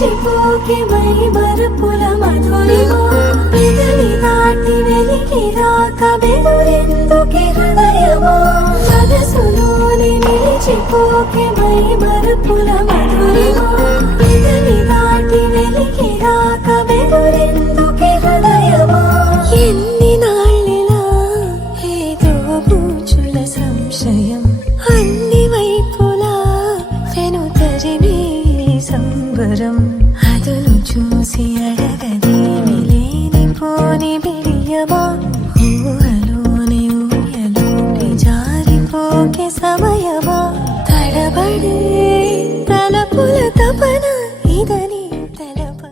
నిలిచిపోకే my Marupula Madhurima పెదవి దాటి వెలికి రాక బెదురెందుకే హృదయమా మనసులోని నిలిచిపోకే మై మరుపుల మధురిమా పెదవి దాటి వెలికి రాక బెదురెందుకే హృదయమా ఎన్ని నాళ్ళిలా ఏదో పూచుల సంశయం అన్ని వైపులా వెను తరిమే సంబరం అదును చూసి అడగదేమి లేని పోని బిడియమా ఊహలోని ఊయలోని జారిపోకే సమయమా తడబడే తలపుల తపన ఇదని తలప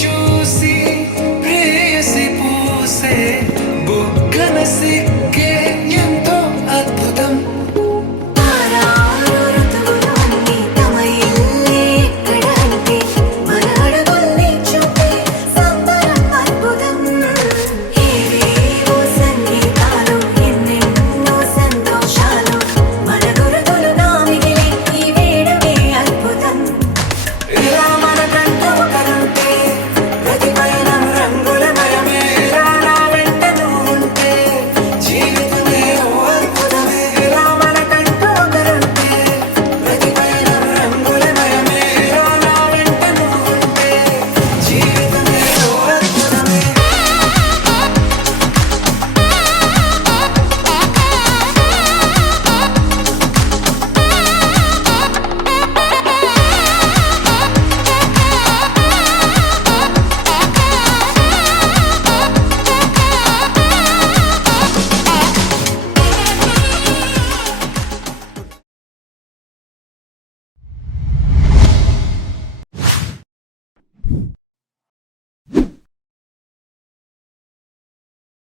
చూసి ప్రేయసి పూసే బుగ్గన సిగ్గే